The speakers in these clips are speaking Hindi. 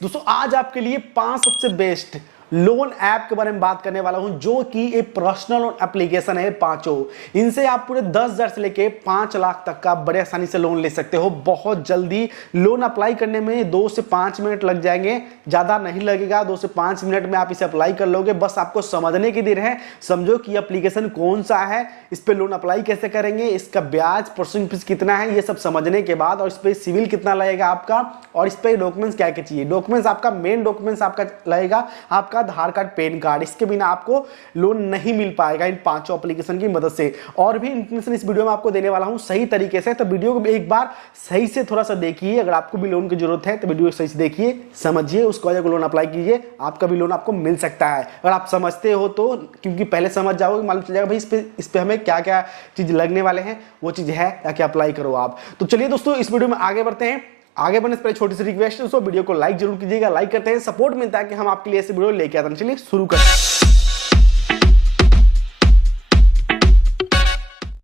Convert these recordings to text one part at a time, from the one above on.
दोस्तों आज आपके लिए 5 सबसे बेस्ट लोन ऐप के बारे में बात करने वाला हूं, जो कि एक पर्सनल लोन एप्लीकेशन है। पांचों इनसे आप पूरे 10,000 से लेके 5 लाख तक का बड़े आसानी से लोन ले सकते हो। बहुत जल्दी लोन अप्लाई करने में 2 से 5 मिनट लग जाएंगे, ज्यादा नहीं लगेगा। 2 से 5 मिनट में आप इसे अप्लाई कर लोगे। बस आपको समझने की देर है। समझो कि एप्लीकेशन कौन सा है, इस पे लोन अप्लाई कैसे करेंगे, इसका ब्याज प्रोसेसिंग फीस कितना है, ये सब समझने के बाद, और इस पे सिविल कितना लगेगा आपका, और इस पे डॉक्यूमेंट्स क्या क्या चाहिए। डॉक्यूमेंट्स आपका मेन डॉक्यूमेंट्स आपका लगेगा आपका आधार कार्ड, पैन कार्ड। इसके बिना आपको लोन नहीं मिल पाएगा इन 5 एप्लीकेशन की मदद से। और भी इंफॉर्मेशन इस वीडियो में आपको देने वाला हूं सही तरीके से, तो वीडियो को एक बार सही से थोड़ा सा देखिए। अगर आपको भी लोन की जरूरत है तो वीडियो सही से देखिए, समझिए, उसको वजह को लोन अप्लाई कीजिए, आपका भी लोन आपको मिल सकता है। अगर आप समझते हो तो, क्योंकि पहले समझ जाओगे, मालूम चल जाएगा भाई इस पे हमें क्या क्या चीज लगने वाले हैं, वो चीज है या क्या अप्लाई करो आप। तो चलिए दोस्तों इस वीडियो में आगे बढ़ते हैं। आगे बढ़ने से पहले छोटी सी रिक्वेस्ट है, वीडियो को लाइक जरूर कीजिएगा। लाइक करते हैं सपोर्ट मिलता है कि हम आपके लिए ऐसे वीडियो लेके आते हैं। चलिए शुरू करते हैं।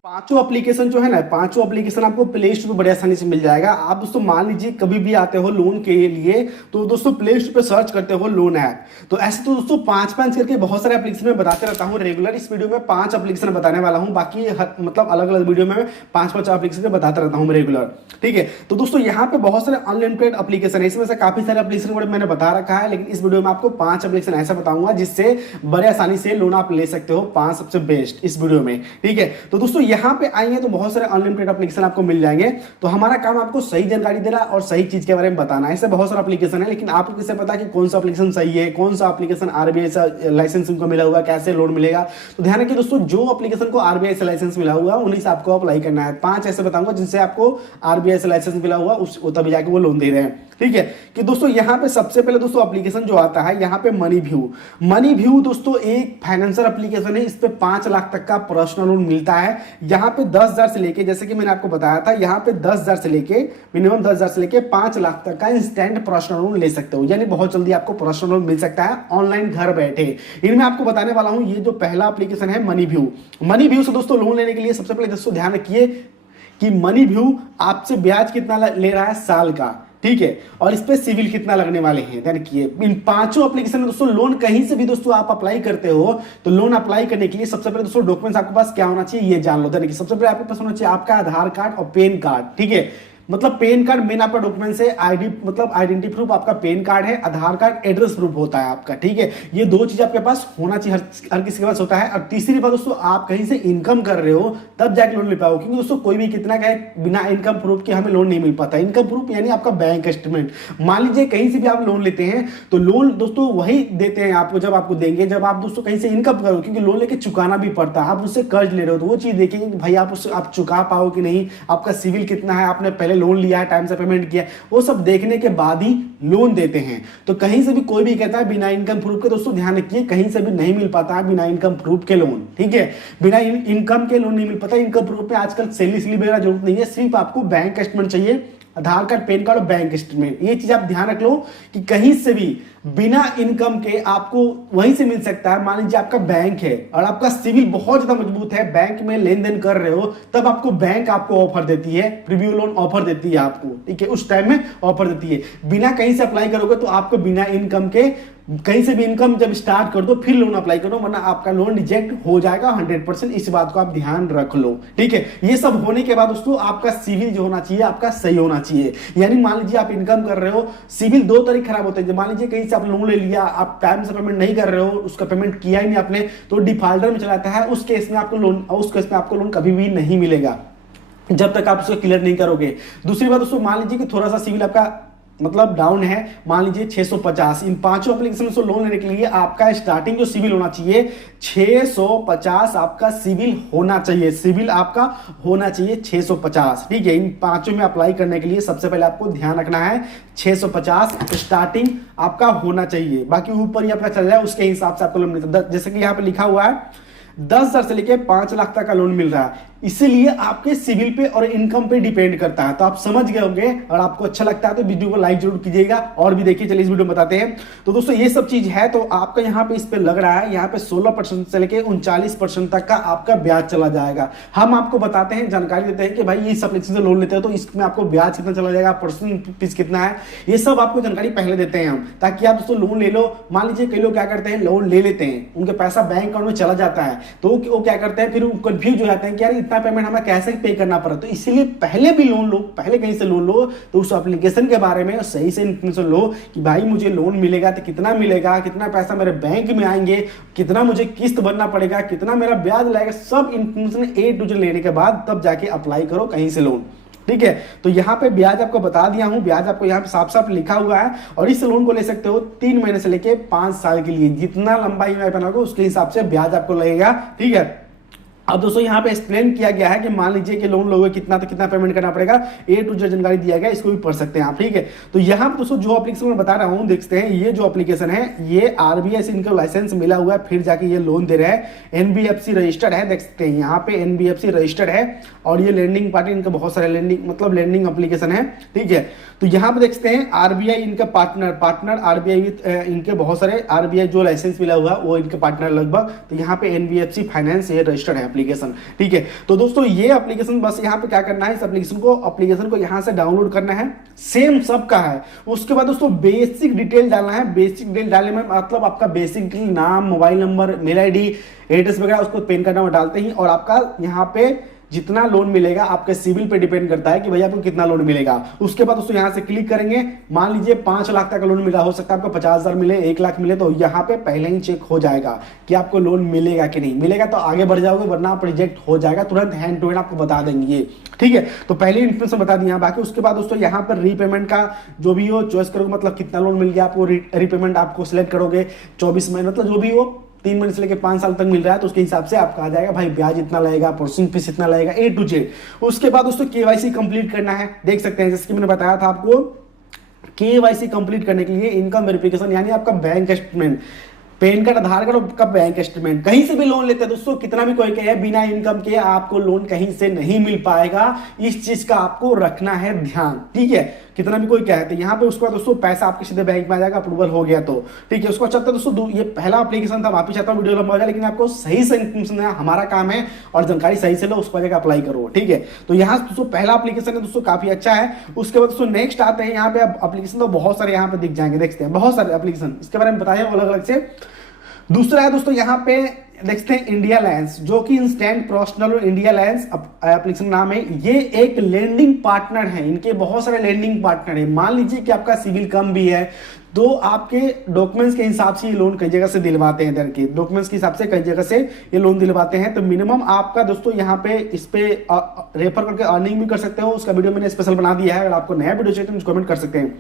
पांचों एप्लीकेशन जो है ना, पांचों एप्लीकेशन आपको प्ले स्टोर पर बड़े आसानी से मिल जाएगा। आप दोस्तों मान लीजिए कभी भी आते हो लोन के लिए, तो दोस्तों प्ले स्टोर पे सर्च करते हो लोन ऐप। तो ऐसे तो दोस्तों 5 करके बहुत सारे एप्लीकेशन में बताते रहता हूँ रेगुलर। इस वीडियो में 5 एप्लीकेशन बताने वाला हूँ, बाकी मतलब अलग अलग वीडियो में 5 एप्लीकेशन बताता रहता हूँ रेगुलर। ठीक है, तो दोस्तों यहाँ पे बहुत सारे अनलिमिटेड एप्लीकेशन है, इसमें से काफी सारे एप्लीकेशन मैंने बता रखा है, लेकिन इस वीडियो में आपको 5 एप्लीकेशन ऐसा बताऊंगा जिससे बड़े आसानी से लोन आप ले सकते हो। 5 सबसे बेस्ट इस वीडियो में। ठीक है, तो दोस्तों यहाँ पे आएंगे तो बहुत सारे अनलिमिटेड एप्लीकेशन आपको मिल जाएंगे। तो हमारा काम आपको सही जानकारी देना और सही चीज के बारे में बताना। ऐसे बहुत सारे एप्लीकेशन है, लेकिन आपको किससे पता कि कौन सा एप्लीकेशन सही है, कौन सा एप्लीकेशन आरबीआई से लाइसेंस को मिला हुआ, कैसे लोन मिलेगा। तो ध्यान रखिए दोस्तों, जो एप्लीकेशन को आरबीआई से लाइसेंस मिला हुआ उन्हीं से आपको अप्लाई करना है। 5 ऐसे बताऊंगा जिनसे आपको आरबीआई से लाइसेंस मिला हुआ, वो तभी जाके वो लोन दे रहे हैं। ठीक है, कि दोस्तों यहाँ पे सबसे पहले दोस्तों एप्लीकेशन जो आता है यहाँ पे मनी व्यू दोस्तों एक फाइनेंशियल एप्लीकेशन है। इस पे 5 लाख तक का पर्सनल लोन मिलता है। यहाँ पे 10,000 से लेके, जैसे कि मैंने आपको बताया था, यहाँ पे 10,000 से लेके मिनिमम 10,000 से लेके 5 लाख तक का इंस्टेंट पर्सनल लोन ले सकते हो। यानी बहुत जल्दी आपको पर्सनल लोन मिल सकता है ऑनलाइन घर बैठे। इनमें आपको बताने वाला हूं, ये जो पहला एप्लीकेशन है मनी व्यू से दोस्तों लोन लेने के लिए सबसे पहले दोस्तों ध्यान रखिए कि मनी व्यू आपसे ब्याज कितना ले रहा है साल का। ठीक है, और इस पे सिविल कितना लगने वाले हैं ध्यान रखिए। इन 5 एप्लीकेशन में दोस्तों लोन कहीं से भी दोस्तों आप अप्लाई करते हो, तो लोन अप्लाई करने के लिए सबसे पहले दोस्तों डॉक्यूमेंट्स आपके पास क्या होना चाहिए ये जान लो। ध्यान रखिए, सबसे पहले आपके पास होना चाहिए आपका आधार कार्ड और पैन कार्ड। ठीक है, मतलब पैन कार्ड मेन आपका डॉक्यूमेंट है, आईडी मतलब आइडेंटिटी प्रूफ आपका पैन कार्ड है, आधार कार्ड एड्रेस प्रूफ होता है आपका। ठीक है, ये 2 चीज आपके पास होना चाहिए, हर किसी के पास होता है। और तीसरी बात दोस्तों, आप कहीं से इनकम कर रहे हो तब जाके लोन ले पाओ, क्योंकि दोस्तों कोई भी कितना का है बिना इनकम प्रूफ के हमें लोन नहीं मिल पाता। इनकम प्रूफ यानी आपका बैंक स्टेटमेंट। मान लीजिए कहीं से भी आप लोन लेते हैं तो लोन दोस्तों वही देते हैं आपको, जब आपको देंगे जब आप दोस्तों कहीं से इनकम करो, क्योंकि लोन लेके चुकाना भी पड़ता है। आप उससे कर्ज ले रहे हो तो वो चीज देखेंगे कि भाई आप उससे आप चुका पाओ कि नहीं, आपका सिविल कितना है, आपने पहले लोन लिया है, टाइम से पेमेंट किया, वो सब देखने के बाद ही लोन देते हैं। तो कहीं से भी कोई भी कहता है बिना इनकम प्रूफ के, दोस्तों ध्यान रखिए कहीं से भी नहीं मिल पाता है बिना इनकम प्रूफ के लोन। ठीक है, बिना इनकम के लोन नहीं मिल पाता। इनकम प्रूफ में आजकल सैलरी स्लिप वगैरह जरूरत नहीं है, सिर्फ आपको बैंक स्टेटमेंट चाहिए, आधार कार्ड, पैन कार्ड और बैंक स्टेटमेंट। ये चीज आप ध्यान रख लो कि कहीं से भी बिना इनकम के आपको वहीं से मिल सकता है। मान लीजिए आपका बैंक है और आपका सिविल बहुत ज्यादा मजबूत है, बैंक में लेन देन कर रहे हो, तब आपको बैंक आपको ऑफर देती है, प्रीव्यू लोन ऑफर देती है आपको। ठीक है, उस टाइम में ऑफर देती है। बिना कहीं से अप्लाई करोगे तो आपको बिना इनकम के कहीं से भी इनकम जब स्टार्ट कर दो फिर लोन अप्लाई करो, वरना आपका लोन रिजेक्ट हो जाएगा 100%। इस बात को आप ध्यान रख लो। ठीक है, ये सब होने के बाद दोस्तों आपका सिविल जो होना चाहिए आपका सही होना चाहिए। यानी मान लीजिए आप इनकम कर रहे हो, सिविल 2 तरीके खराब होते हैं। मान लीजिए कहीं से आप लोन ले लिया, आप टाइम से पेमेंट नहीं कर रहे हो, उसका पेमेंट किया ही नहीं आपने, तो डिफॉल्टर में चला जाता है। उस केस में आपको लोन कभी भी नहीं मिलेगा जब तक आप उसको क्लियर नहीं करोगे। दूसरी बात दोस्तों, मान लीजिए कि थोड़ा सा सिविल आपका मतलब डाउन है, मान लीजिए 650। इन 5 एप्लीकेशन से लोन लेने के लिए आपका स्टार्टिंग जो सिविल होना चाहिए 650 आपका सिविल होना चाहिए। सिविल आपका होना चाहिए 650। ठीक है, इन 5 में अप्लाई करने के लिए सबसे पहले आपको ध्यान रखना है 650 स्टार्टिंग आपका होना चाहिए। बाकी ऊपर ही आपका चल रहा है उसके हिसाब से आपको लोन मिलता है। जैसे कि यहाँ पे लिखा हुआ है 10,000 से लेके 5 लाख तक का लोन मिल रहा है। इसीलिए आपके सिविल पे और इनकम पे डिपेंड करता है। तो आप समझ गए होंगे, और आपको अच्छा लगता है तो वीडियो को लाइक जरूर कीजिएगा और भी देखिए। चलिए इस वीडियो में बताते हैं। तो दोस्तों ये सब चीज है, तो आपका यहाँ पे इस पे लग रहा है यहाँ पे 16% से लेके 39% तक का आपका ब्याज चला जाएगा। हम आपको बताते हैं, जानकारी देते हैं कि भाई इस एप्लीकेशन से लोन लेते हो तो इसमें आपको ब्याज कितना चला जाएगा, परसेंट फीस कितना है, ये सब आपको जानकारी पहले देते हैं हम, ताकि आप दोस्तों लोन ले लो। मान लीजिए कई लोग क्या करते हैं, लोन ले लेते हैं, उनके पैसा बैंक अकाउंट में चला जाता है, तो वो क्या करते हैं, फिर कंफ्यूज हो जाते हैं कि यार इतना पेमेंट हमें कैसे पे करना पड़ा। तो इसीलिए पहले भी लोन लो, पहले कहीं से लोन लो तो उस एप्लीकेशन के बारे में सही से इन्फॉर्मेशन लो कि भाई मुझे लोन मिलेगा तो कितना मिलेगा, कितना पैसा मेरे बैंक में आएंगे, कितना मुझे किस्त भरना पड़ेगा, कितना मेरा ब्याज लगेगा, सब इन्फॉर्मेशन ए टू जेड लेने के बाद तब जाके अप्लाई करो कहीं से लोन। ठीक है, तो यहाँ पे ब्याज आपको बता दिया हूं, ब्याज आपको यहाँ पे साफ साफ लिखा हुआ है। और इस लोन को ले सकते हो 3 महीने से लेके 5 साल के लिए, जितना लंबा ईएमआई बनाओगे उसके हिसाब से ब्याज आपको लगेगा। ठीक है, अब दोस्तों यहाँ पे एक्सप्लेन किया गया है कि मान लीजिए कि लोन लोगे कितना तो कितना पेमेंट करना पड़ेगा, ए टू जेड जानकारी दिया गया, इसको भी पढ़ सकते हैं आप। ठीक है, तो यहाँ पे दोस्तों जो एप्लीकेशन मैं बता रहा हूँ, देखते हैं ये जो एप्लीकेशन है ये आरबीआई से इनका लाइसेंस मिला हुआ है, फिर जाके ये लोन दे रहे हैं। एनबीएफसी रजिस्टर्ड है, देख सकते हैं यहाँ पे एनबीएफसी रजिस्टर्ड है, और ये लैंडिंग पार्टी इनका बहुत सारे लैंडिंग मतलब लैंडिंग एप्लीकेशन है। ठीक है, तो यहाँ पे देखते हैं आरबीआई इनका पार्टनर आरबीआई इनके बहुत सारे आरबीआई जो लाइसेंस मिला हुआ है वो इनके पार्टनर लगभग। तो यहाँ पे एनबीएफसी फाइनेंस ये रजिस्टर्ड है एप्लीकेशन। ठीक है, तो दोस्तों ये एप्लीकेशन बस यहाँ पे क्या करना है, इस एप्लीकेशन को यहाँ से डाउनलोड करना है, सेम सबका है। उसके बाद दोस्तों बेसिक डिटेल डालना है। बेसिक डिटेल डालने में मतलब आपका बेसिक डिटेल, नाम, mobile number, mail ID, address वगैरह, उसको पेन कार्ड में डालते ही, और आपका यहाँ पे जितना लोन मिलेगा आपके सिविल पे डिपेंड करता है कि भैया आपको कितना लोन मिलेगा। उसके बाद दोस्तों यहाँ से क्लिक करेंगे, मान लीजिए 5 लाख तक का लोन मिला, हो सकता है आपको 50,000 मिले, 1 लाख मिले, तो यहाँ पे पहले ही चेक हो जाएगा कि आपको लोन मिलेगा कि नहीं मिलेगा, तो आगे बढ़ जाओगे, वरना आप रिजेक्ट हो जाएगा, तुरंत हैंड टू हैंड आपको बता देंगे ये। ठीक है, तो पहले इन्फॉर्मेशन बता दिया। बाकी उसके बाद दोस्तों यहाँ पर रीपेमेंट का जो भी हो चॉइस करोगे, मतलब कितना लोन मिल गया आपको, रीपेमेंट आपको सिलेक्ट करोगे 24 महीने, मतलब जो भी हो 3 महीने से लेकर 5 साल तक मिल रहा है, तो उसके हिसाब से आपका आ जाएगा भाई ब्याज इतना लगेगा, प्रोसेसिंग फीस इतना लगेगा, ए टू जेड। उसके बाद दोस्तों केवाईसी कंप्लीट करना है, देख सकते हैं जैसे कि मैंने बताया था आपको, केवाईसी कंप्लीट करने के लिए इनकम वेरिफिकेशन यानी आपका बैंक स्टेटमेंट, पैन कार्ड, आधार कार्ड का बैंक स्टेटमेंट, कहीं से भी लोन लेते हैं दोस्तों, कितना भी कोई कहे बिना इनकम के आपको लोन कहीं से नहीं मिल पाएगा, इस चीज का आपको रखना है ध्यान। ठीक है, कितना भी कोई कहे तो यहाँ पे उसके बाद दोस्तों पैसा आपके सीधे बैंक में आ जाएगा, अप्रूवल हो गया तो। ठीक है, उसको चलता है दोस्तों, ये पहला एप्लीकेशन था, वापिस चाहता हूँ वीडियो लंबा हो जाए, लेकिन आपको सही से इन्फॉर्मेशन देना हमारा काम है, और जानकारी सही से लो, उसको जगह अप्लाई करो। ठीक है, तो यहाँ दोस्तों पहला एप्लीकेशन है दोस्तों, काफी अच्छा है। उसके बाद दोस्तों नेक्स्ट आते हैं, यहाँ पे एप्लीकेशन तो बहुत सारे यहाँ पे दिख जाएंगे, देखते हैं बहुत सारे एप्लीकेशन, इसके बारे में बताया अलग अलग से। दूसरा है दोस्तों यहाँ पे देखते हैं इंडिया लैंड्स, जो कि instant personal India lands application नाम है। ये एक लेंडिंग पार्टनर है, इनके बहुत सारे लेंडिंग पार्टनर है। मान लीजिए कि आपका सिविल कम भी है, तो आपके डॉक्यूमेंट्स के हिसाब से ये लोन कई जगह से दिलवाते हैं, इधर के डॉक्यूमेंट्स के हिसाब से कई जगह से ये लोन दिलवाते हैं। तो मिनिमम आपका दोस्तों यहाँ पे इस पे रेफर करके अर्निंग भी कर सकते हो, उसका वीडियो मैंने स्पेशल बना दिया है, अगर आपको नया वीडियो चाहिए तो कमेंट कर सकते हैं।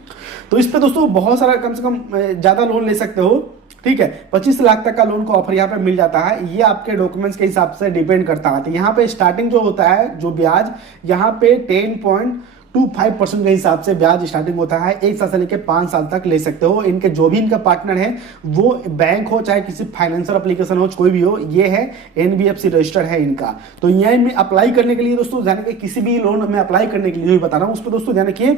तो इस पे दोस्तों बहुत सारा कम से कम ज्यादा लोन ले सकते हो। ठीक है, 25 लाख तक का लोन को ऑफर यहाँ पे मिल जाता है, ये आपके डॉक्यूमेंट्स के हिसाब से डिपेंड करता है। तो यहाँ पे स्टार्टिंग जो होता है, जो ब्याज यहाँ पे 10.25% के हिसाब से ब्याज स्टार्टिंग होता है। 1 साल से लेकर 5 साल तक ले सकते हो। इनके जो भी इनका पार्टनर है, वो बैंक हो चाहे किसी फाइनेंशियल एप्लीकेशन हो, कोई भी हो, ये है एनबीएफसी रजिस्टर्ड है इनका। तो यहाँ में अप्लाई करने के लिए दोस्तों, जाने के किसी भी लोन में अप्लाई करने के लिए जो भी बता रहा हूँ, उस पर दोस्तों जाने की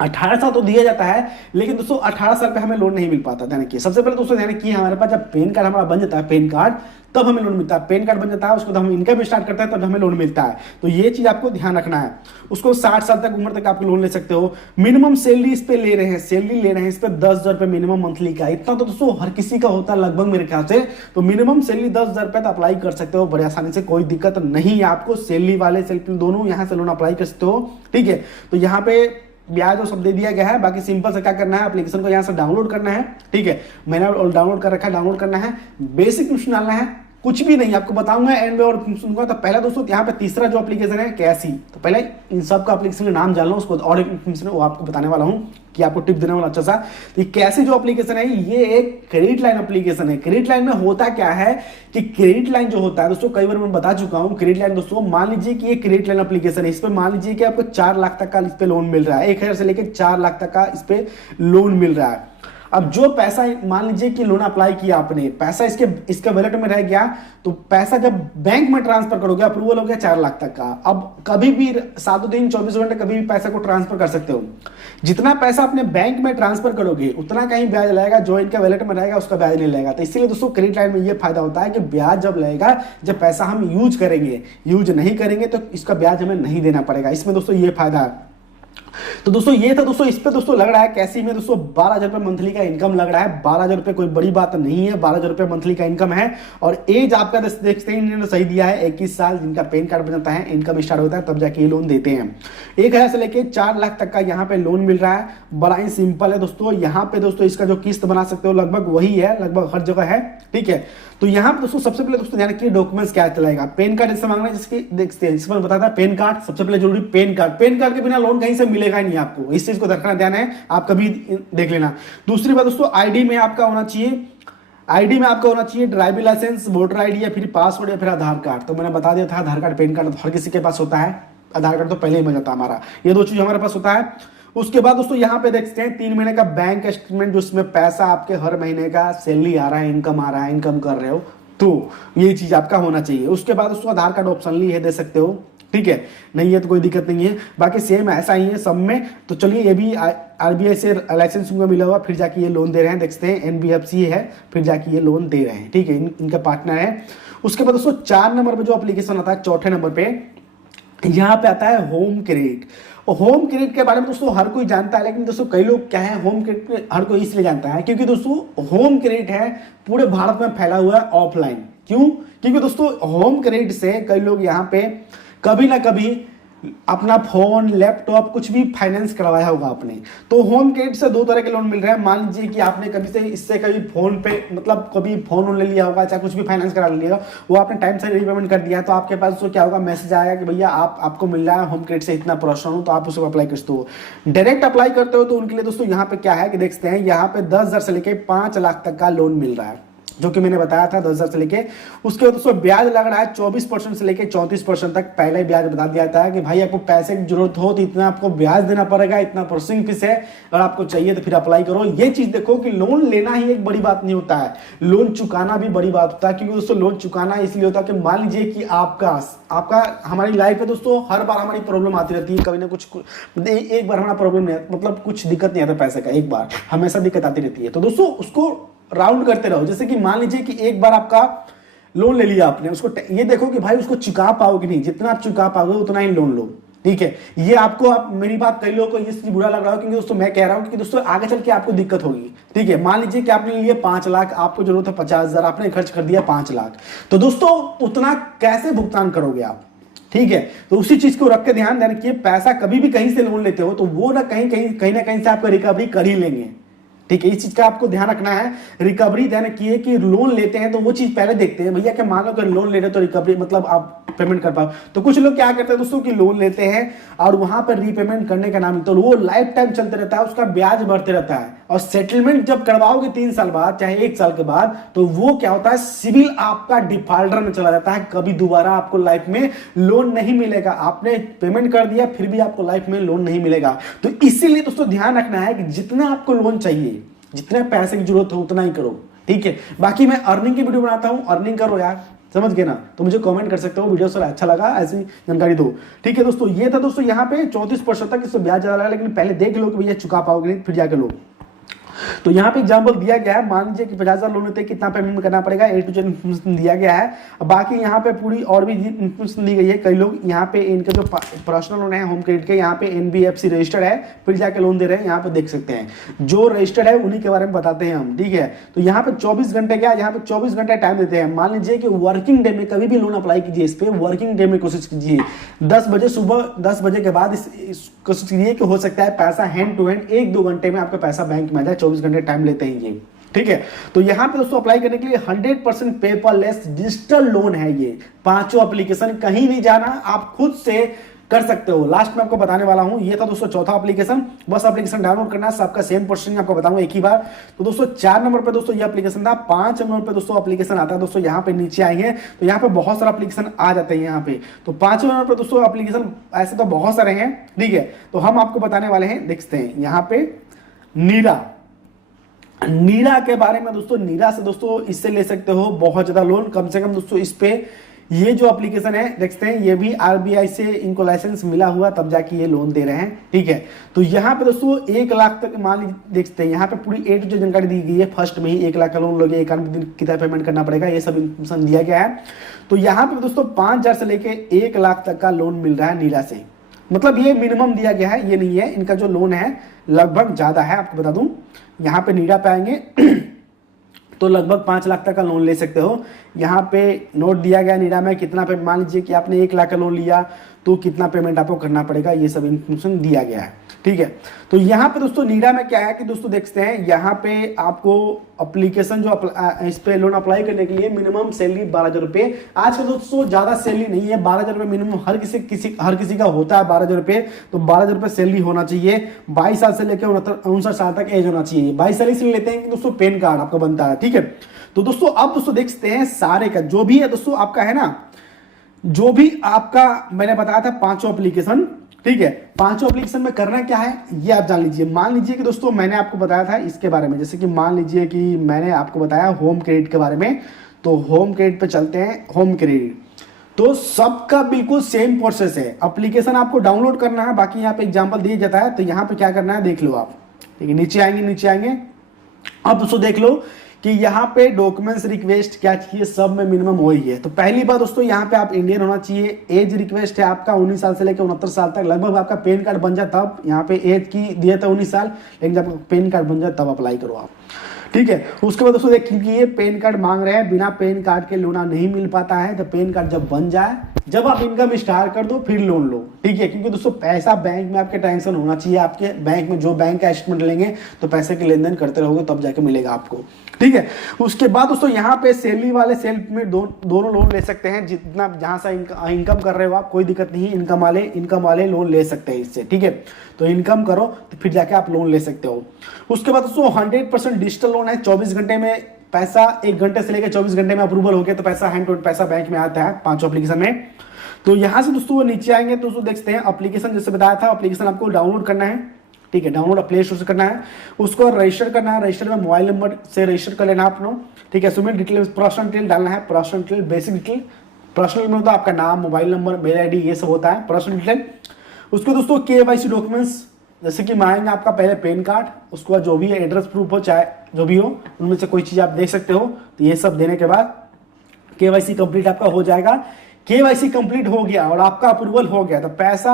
18 साल तो दिया जाता है, लेकिन दोस्तों 18 साल पे हमें लोन नहीं मिल पाता। ध्यान रखिए, सबसे पहले दोस्तों ध्यान रखिए, हमारे पास जब पैन कार्ड हमारा बन जाता है, पैन कार्ड, तब हमें लोन मिलता है। पैन कार्ड बन जाता है, उसको हम इनकम स्टार्ट करते हैं, तब हमें लोन मिलता है। तो ये चीज आपको ध्यान रखना है। उसको 60 साल तक उम्र तक आप लोन ले सकते हो। मिनिमम सैलरी इस पे ले रहे हैं, सैलरी ले रहे हैं इस पे 10,000 रुपए मिनिमम मंथली का। इतना तो दोस्तों हर किसी का होता है लगभग मेरे ख्याल से। तो मिनिमम सैलरी 10,000 रुपए तो अप्लाई कर सकते हो बड़े आसानी से, कोई दिक्कत नहीं है आपको। सैलरी वाले सेल्फ दोनों यहाँ से लोन अप्लाई कर सकते हो। ठीक है, तो यहाँ पे ब्याज और सब दे दिया गया है। बाकी सिंपल से क्या करना है, एप्लीकेशन को यहाँ से डाउनलोड करना है। ठीक है, मैंने डाउनलोड कर रखा है, डाउनलोड करना है, बेसिक कुछ डालना है, कुछ भी नहीं आपको बताऊंगा एंड में और सुनूंगा। तो पहला दोस्तों यहाँ पे तीसरा जो एप्लीकेशन है कैसी, तो पहले इन सब का एप्लीकेशन का नाम जान लो, उसको और इन्फॉर्मेशन वो आपको बताने वाला हूँ कि आपको टिप देने वाला अच्छा सा। तो कैसी जो एप्लीकेशन है, ये एक क्रेडिट लाइन एप्लीकेशन है। क्रेडिट लाइन में होता क्या है कि क्रेडिट लाइन जो होता है दोस्तों, कई बार मैं बता चुका हूँ, क्रेडिट लाइन दोस्तों मान लीजिए कि ये क्रेडिट लाइन एप्लीकेशन है, इस पे मान लीजिए कि आपको 4 लाख तक का इस पे लोन मिल रहा है, 1,000 से लेकर 4 लाख तक का इस पे लोन मिल रहा है। अब जो पैसा मान लीजिए कि लोन अप्लाई किया आपने, पैसा इसके वॉलेट में रह गया, तो पैसा जब बैंक में ट्रांसफर करोगे, अप्रूवल हो गया 4 लाख तक का, अब कभी भी 7 दिन 24 घंटे कभी भी पैसा को ट्रांसफर कर सकते हो। जितना पैसा अपने बैंक में ट्रांसफर करोगे उतना का ही ब्याज लगेगा, जो इनका वॉलेट में रहेगा उसका ब्याज नहीं लगेगा। तो इसीलिए दोस्तों क्रेडिट लाइन में ये फायदा होता है कि ब्याज जब लगेगा जब पैसा हम यूज करेंगे, यूज नहीं करेंगे तो इसका ब्याज हमें नहीं देना पड़ेगा। इसमें दोस्तों ये फायदा है। तो दोस्तों ये था दोस्तों, इस पे दोस्तों लग रहा है कैसी में दोस्तों 12,000 रुपए मंथली का इनकम लग रहा है। 12,000 रुपए कोई बड़ी बात नहीं है, 12,000 रुपए मंथली का इनकम है। और एज आपका देखते हैं इन्होंने सही दिया है 21 साल, जिनका पैन कार्ड बनता है, इनकम स्टार्ट होता है तब जाके ये लोन देते हैं। 1,000 से लेके 4 लाख तक का यहाँ पे लोन मिल रहा है। बड़ा ही सिंपल है दोस्तों। यहाँ पे दोस्तों इसका जो किस्त बना सकते हो लगभग वही है, लगभग हर जगह है, ठीक है। तो यहाँ पे दोस्तों सबसे पहले दोस्तों ध्यान रखिए डॉक्यूमेंट्स क्या चलाएगा। पैन कार्ड जैसे मांगना है, जिसकी देखते हैं इसमें बताता है पैन कार्ड सबसे पहले जरूरी। पैन कार्ड के बिना लोन कहीं से मिलेगा ही नहीं आपको, इस चीज को रखना ध्यान है, आप कभी देख लेना। दूसरी बात दोस्तों, आईडी में आपका होना चाहिए ड्राइविंग लाइसेंस, वोटर आईडी या फिर पासपोर्ट या फिर आधार कार्ड। तो मैंने बता दिया था आधार कार्ड पैन कार्ड हर किसी के पास होता है, आधार कार्ड तो पहले ही बन जाता है हमारा, ये 2 चीज हमारे पास होता है। उसके बाद दोस्तों यहाँ पे देखते हैं 3 महीने का बैंक स्टेटमेंट, जिसमें पैसा आपके हर महीने का सैलरी आ रहा है, इनकम कर रहे हो, तो ये चीज आपका होना चाहिए। उसके बाद दोस्तों आधार कार्ड ऑप्शनली है, दे सकते हो, ठीक है, नहीं है तो कोई दिक्कत नहीं है। बाकी सेम ऐसा ही है सब में। तो चलिए ये भी आरबीआई से लाइसेंस उनको मिला हुआ, फिर जाके ये लोन दे रहे हैं, देखते हैं एनबीएफसी है, फिर जाके ये लोन दे रहे हैं, ठीक है, इनका पार्टनर है। उसके बाद दोस्तों 4 नंबर पे जो एप्लीकेशन आता है, चौथे नंबर पे यहाँ पे आता है होम क्रेडिट। और होम क्रेडिट के बारे में दोस्तों हर कोई जानता है, लेकिन दोस्तों कई लोग क्या है, होम क्रेडिट हर कोई इसलिए जानता है क्योंकि दोस्तों होम क्रेडिट है पूरे भारत में फैला हुआ है ऑफलाइन। क्यों? क्योंकि दोस्तों होम क्रेडिट से कई लोग यहाँ पे कभी ना कभी अपना फोन, लैपटॉप कुछ भी फाइनेंस करवाया होगा आपने। तो होम क्रेडिट से 2 तरह के लोन मिल रहे हैं। मान लीजिए कि आपने कभी से इससे कभी फोन पे मतलब कभी फोन ले लिया होगा, चाहे कुछ भी फाइनेंस करा लिया, वो आपने टाइम से रीपेमेंट कर दिया, तो आपके पास तो क्या होगा, मैसेज आएगा कि भैया आपको मिल रहा है होम क्रेडिट से इतना प्रोसेस हो, तो आप उसको अप्लाई कर सकते हो। डायरेक्ट अप्लाई करते हो तो उनके लिए दोस्तों यहाँ पे क्या है कि देखते हैं, यहाँ पे 10,000 से लेके 5 लाख तक का लोन मिल रहा है, जो कि मैंने बताया था 10,000 से लेके। उसके बाद दोस्तों ब्याज लग रहा है 24% से लेके 34% तक। पहले ब्याज बता दिया जाता है कि भाई आपको पैसे की जरूरत हो तो इतना आपको ब्याज देना पड़ेगा, इतना प्रोसेसिंग फीस है, अगर आपको चाहिए तो फिर अप्लाई करो। ये चीज देखो कि लोन लेना ही एक बड़ी बात नहीं होता है, लोन चुकाना भी बड़ी बात होता है। क्योंकि दोस्तों लोन चुकाना इसलिए होता है कि मान लीजिए कि आपका हमारी लाइफ में दोस्तों हर बार हमारी प्रॉब्लम आती रहती है, कभी ना कुछ एक बार हमारा प्रॉब्लम नहीं, मतलब कुछ दिक्कत नहीं आता पैसे का, एक बार हमेशा दिक्कत आती रहती है। तो दोस्तों उसको राउंड करते रहो। जैसे कि मान लीजिए कि एक बार आपका लोन ले लिया आपने, उसको ये देखो कि भाई उसको चुका पाओगे नहीं, जितना आप चुका पाओगे उतना ही लोन लो, ठीक है। ये आपको मेरी बात कई लोगों को ये चीज बुरा लग रहा है, क्योंकि दोस्तों मैं कह रहा हूं कि दोस्तों आगे चल के आपको दिक्कत होगी, ठीक है। मान लीजिए कि आपने लिए 5 लाख, आपको जरूरत है 50,000, आपने खर्च कर दिया 5 लाख, तो दोस्तों उतना कैसे भुगतान करोगे आप, ठीक है। तो उसी चीज को रख के ध्यान देना कि पैसा कभी भी कहीं से लोन लेते हो तो वो ना कहीं ना कहीं से आपको रिकवरी कर ही लेंगे, ठीक है। इस चीज का आपको ध्यान रखना है। रिकवरी ध्यान रखिए कि लोन लेते हैं तो वो चीज पहले देखते हैं भैया कि मान लो कि लोन ले रहे तो रिकवरी मतलब आप पेमेंट कर पाओ। तो कुछ लोग क्या करते हैं दोस्तों कि लोन लेते हैं और वहां पर रीपेमेंट करने का नाम, तो वो लाइफ टाइम चलते रहता है, उसका ब्याज बढ़ते रहता है। और सेटलमेंट जब करवाओगे 3 साल बाद चाहे 1 साल के बाद, तो वो क्या होता है, सिविल आपका डिफॉल्टर में चला जाता है, कभी दोबारा आपको लाइफ में लोन नहीं मिलेगा। आपने पेमेंट कर दिया फिर भी आपको लाइफ में लोन नहीं मिलेगा। तो इसीलिए दोस्तों ध्यान रखना है कि जितना आपको लोन चाहिए, जितने पैसे की जरूरत हो उतना ही करो, ठीक है। बाकी मैं अर्निंग की वीडियो बनाता हूं, अर्निंग करो यार, समझ गए ना। तो मुझे कमेंट कर सकते हो, वीडियो सर अच्छा लगा ऐसी जानकारी दो, ठीक है दोस्तों। ये था दोस्तों यहाँ पे 34% तक इससे ब्याज ज्यादा लगा, लेकिन पहले देख लो कि भैया चुका पाओगे नहीं, फिर जाके लो। तो यहाँ पे एग्जांपल दिया गया है, मान लीजिए कि 50,000 लोन लेते हैं, कितना पेमेंट करना पड़ेगा, A to Z इन्फॉर्मेशन दिया गया है। बाकी यहाँ पे पूरी और भी इन्फॉर्मेशन दी गई है। कई लोग यहाँ पे इनके जो पर्सनल लोन है होम क्रेडिट के, यहाँ पे NBFC रजिस्टर्ड है, फिर जाके लोन दे रहे हैं, यहाँ पे देख सकते हैं। जो रजिस्टर्ड है उन्हीं के बारे में बताते हैं हम, ठीक है। तो यहाँ पे 24 घंटे क्या, यहाँ पे 24 घंटे टाइम देते हैं। मान लीजिए कि वर्किंग डे में कभी भी लोन अप्लाई कीजिए, इस पे वर्किंग डे में कोशिश कीजिए, 10 बजे सुबह 10 बजे के बाद कोशिश कीजिए कि हो सकता है पैसा हैंड टू हैंड 1-2 घंटे में आपका पैसा बैंक में आ जाए। 24 घंटे टाइम लेते हैं ये, ठीक है। तो यहां पे दोस्तों अप्लाई करने के लिए 100% पेपरलेस डिजिटल लोन है ये। 5 एप्लीकेशन, कहीं नहीं जाना, आप खुद से कर सकते हो। लास्ट में आपको बताने वाला हूं। ये था दोस्तों चौथा एप्लीकेशन, बस एप्लीकेशन डाउनलोड करना है, सबका सेम प्रोसेसिंग आपको बताऊंगा एक ही बार। तो दोस्तों 4 नंबर पे दोस्तों ये एप्लीकेशन था। 5 नंबर पे दोस्तों एप्लीकेशन आता है दोस्तों, यहाँ पे नीचे आएंगे तो यहाँ पे बहुत सारा एप्लीकेशन आ जाते हैं यहाँ पे। तो 5 नंबर पे दोस्तों एप्लीकेशन ऐसे तो बहुत सारे हैं, ठीक है। तो हम आपको बताने वाले हैं, देखते हैं यहाँ पे नीरा के बारे में दोस्तों, नीरा से दोस्तों इससे ले सकते हो बहुत ज्यादा लोन, कम से कम दोस्तों इस पे ये जो एप्लीकेशन है देखते हैं, ये भी आरबीआई से इनको लाइसेंस मिला हुआ तब जाके ये लोन दे रहे हैं, ठीक है। तो यहाँ पे दोस्तों 1 लाख तक मान लीजिए, देखते हैं यहाँ पे पूरी A to Z जानकारी दी गई है। फर्स्ट में ही 1 लाख का लोन लोगे, 91 दिन कितना पेमेंट करना पड़ेगा, ये सब इन्फॉर्मेशन दिया गया है। तो यहाँ पे दोस्तों 5,000 से लेके 1 लाख तक का लोन मिल रहा है नीरा से, मतलब ये मिनिमम दिया गया है, ये नहीं है। इनका जो लोन है लगभग ज्यादा है, आपको बता दूं। यहाँ पे नीरा पे आएंगे तो लगभग 5 लाख तक का लोन ले सकते हो। यहाँ पे नोट दिया गया नीरा में कितना पे, मान लीजिए कि आपने 1 लाख का लोन लिया तो कितना पेमेंट आपको करना पड़ेगा, ये सब इन्फॉर्मेशन दिया गया है, ठीक है। तो यहाँ पे दोस्तों नीरा में क्या है कि दोस्तों देखते हैं, यहाँ पे आपको एप्लीकेशन जो इस पे लोन अप्लाई करने के लिए मिनिमम सैलरी 12,000 रुपये। आजकल दोस्तों ज्यादा सैलरी नहीं है, 12,000 रुपये मिनिमम हर किसी का होता है 12,000 रुपये। तो 12,000 रुपये सैलरी होना चाहिए। 22 साल से लेकर 59 साल तक एज होना चाहिए। 22 साल इसलिए लेते हैं कि दोस्तों पैन कार्ड आपको बनता है, ठीक है। तो दोस्तों अब दोस्तों देखते हैं सारे का जो भी है दोस्तों आपका है ना, जो भी आपका मैंने बताया था 5 एप्लीकेशन, ठीक है। 5 एप्लीकेशन में करना क्या है ये आप जान लीजिए। मान लीजिए कि दोस्तों मैंने आपको बताया था इसके बारे में, जैसे कि मान लीजिए कि मैंने आपको बताया होम क्रेडिट के बारे में, तो होम क्रेडिट पे चलते हैं। होम क्रेडिट तो सबका बिल्कुल सेम प्रोसेस है। एप्लीकेशन आपको डाउनलोड करना है, बाकी यहाँ पे एग्जांपल दिया जाता है। तो यहाँ पे क्या करना है देख लो आप, ठीक है। नीचे आएंगे अब दोस्तों देख लो कि यहाँ पे डॉक्यूमेंट्स रिक्वेस्ट क्या चाहिए, सब में मिनिमम वही है। तो पहली बात दोस्तों यहाँ पे आप इंडियन होना चाहिए। एज रिक्वेस्ट है आपका 19 साल से लेकर 69 साल तक, लगभग आपका पैन कार्ड बन जाए तब। यहाँ पे एज की दिया था 19 साल, लेकिन जब पैन कार्ड बन जाए तब अप्लाई करो आप, ठीक है। उसके बाद दोस्तों देखिए कि ये पैन कार्ड मांग रहे हैं, बिना पैन कार्ड के लोन नहीं मिल पाता है। तो पैन कार्ड जब बन जाए, जब आप इनकम स्टार्ट कर दो फिर लोन लो, ठीक है। क्योंकि दोस्तों पैसा बैंक में आपके ट्रांजेक्शन होना चाहिए। आपके बैंक में जो बैंक का स्टेटमेंट लेंगे तो पैसे के लेन देन करते रहोगे तब जाके मिलेगा आपको, ठीक है। उसके बाद दोस्तों यहाँ पे सैलरी वाले सेल्फ में दोनों लोन ले सकते हैं। जितना जहां से इनकम कर रहे हो आप, कोई दिक्कत नहीं, इनकम वाले लोन ले सकते हैं इससे, ठीक है। तो इनकम करो तो फिर जाके आप लोन ले सकते हो। उसके बाद दोस्तों 100% डिजिटल लोन है। 24 घंटे में पैसा, 1 घंटे से लेकर 24 घंटे में अप्रूवल हो गया तो पैसा हैंड टू हैंड पैसा बैंक में आता है 5 एप्लीकेशन में। तो यहां से दोस्तों वो नीचे आएंगे तो दोस्तों देखते हैं एप्लीकेशन, जैसे बताया था एप्लीकेशन आपको डाउनलोड करना है, ठीक है। डाउनलोड प्ले स्टोर से करना है, उसको रजिस्टर करना है। रजिस्टर में मोबाइल नंबर से रजिस्टर कर लेना अपना, ठीक है। उसमें डिटेल पर्सनल डिटेल डालना है, personal detail, basic detail. Personal में होता है आपका नाम, मोबाइल नंबर, मेल आईडी, ये सब होता है पर्सनल डिटेल। उसको दोस्तों KYC डॉक्यूमेंट्स, जैसे कि मांगेंगे आपका पहले पैन कार्ड, उसके बाद जो भी है एड्रेस प्रूफ हो चाहे जो भी हो, उनमें से कोई चीज आप देख सकते हो। तो ये सब देने के बाद KYC कंप्लीट आपका हो जाएगा। KYC कंप्लीट हो गया और आपका अप्रूवल हो गया तो पैसा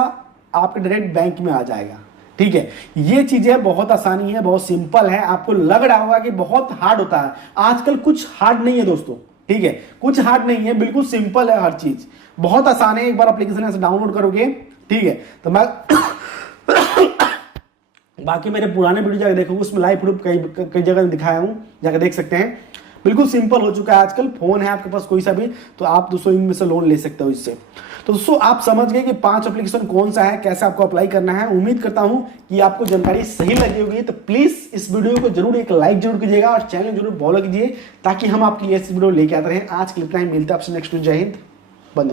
आपके डायरेक्ट बैंक में आ जाएगा, ठीक है। ये चीजें बहुत आसानी है, बहुत सिंपल है। आपको लग रहा होगा कि बहुत हार्ड होता है, आजकल कुछ हार्ड नहीं है दोस्तों, ठीक है। कुछ हार्ड नहीं है, बिल्कुल सिंपल है, हर चीज बहुत आसान है। एक बार एप्लीकेशन ऐसे डाउनलोड करोगे, ठीक है। तो मैं बाकी मेरे पुराने वीडियो जाकर देखोगे, उसमें लाइव प्रूफ कई जगह दिखाया हूं, जाकर देख सकते हैं। बिल्कुल सिंपल हो चुका है। आजकल फोन है आपके पास कोई सा भी, तो आप दोस्तों इनमें से लोन ले सकते हो इससे। तो दोस्तों आप समझ गए कि 5 एप्लीकेशन कौन सा है, कैसे आपको अप्लाई करना है। उम्मीद करता हूं कि आपको जानकारी सही लगी होगी। तो प्लीज इस वीडियो को जरूर एक लाइक जरूर कीजिएगा और चैनल जरूर फॉलो कीजिए, ताकि हम आपके लिए इस वीडियो लेके आते रहे। आज के लिए इतना ही, मिलते हैं आपसे नेक्स्ट वीडियो। जय हिंद, वंदे मातरम।